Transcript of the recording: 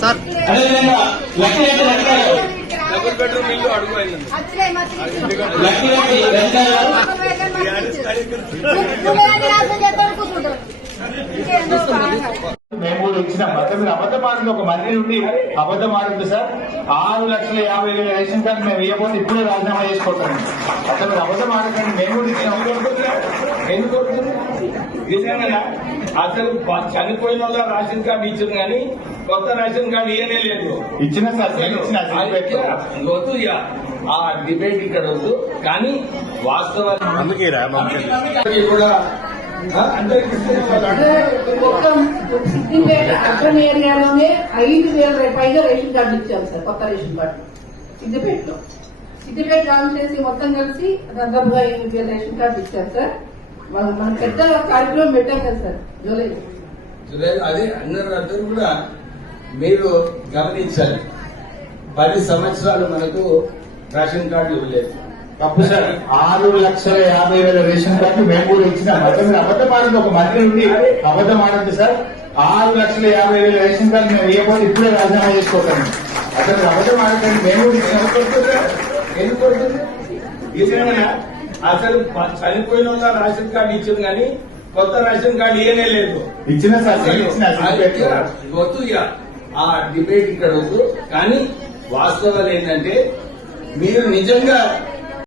Sir double bedroom ఇల్లు అడుగు మేము కూడా ఇచ్చిన మీరు అబద్ధం ఆడింది ఒక మంత్రి నుండి అబద్ధం ఆడింది సార్ 6,50,000 రేషన్ కార్డు మేము ఇవ్వకపోతే ఇప్పుడే రాజీనామా చేసుకోవటాను అసలు మీరు అబద్ధం ఆడకండి మేము కూడా ఇచ్చిన ఎందుకు నిజంగా అసలు చనిపోయిన వాళ్ళ రేషన్ కార్డు ఇచ్చింది కానీ కొత్త రేషన్ కార్డు ఇవ్వనే లేదు. ఇచ్చిన సార్ వద్దు ఆ డిబేట్ ఇక్కడ వద్దు. కానీ వాస్తవాలు కూడా సిద్దిపేట అర్బన్ ఏరియాలోనే 5,000 పైగా రేషన్ కార్డు ఇచ్చారు సార్, కొత్త రేషన్ కార్డు సిద్దిపేటలో. సిద్దిపేట కాన్స్టిట్యూన్సీ మొత్తం కలిసి దాదాపుగా 5,000 రేషన్ కార్డు ఇచ్చారు సార్. మన పెద్ద కార్యక్రమం పెట్టాం కదా సార్ జూలై. అదే అందరూ కూడా మీరు గమనించాలి. 10 సంవత్సరాలు మనకు రేషన్ కార్డు ఇవ్వలేదు. తప్పు సార్ 6,50,000 రేషన్ కార్డు మేము కూడా ఇచ్చిన మీరు అబద్ధం ఆడింది ఒక మంత్రి నుండి అబద్ధం ఆడండి సార్ 6,50,000 రేషన్ కార్డు మేము ఇవ్వకపోతే ఇప్పుడే రాజీనామా చేసుకోవటాను అసలు అబద్ధం ఆడకండి మేము కూడా ఇచ్చిన ఎందుకు నిజంగా అసలు చనిపోయిన వాళ్ళ రేషన్ కార్డు ఇచ్చింది కానీ కొత్త రేషన్ కార్డు ఇవ్వనే లేదు. ఇచ్చిన సార్ వద్దు ఆ డిబేట్ ఇక్కడ వద్దు. కానీ వాస్తవాలు ఏంటంటే మీరు నిజంగా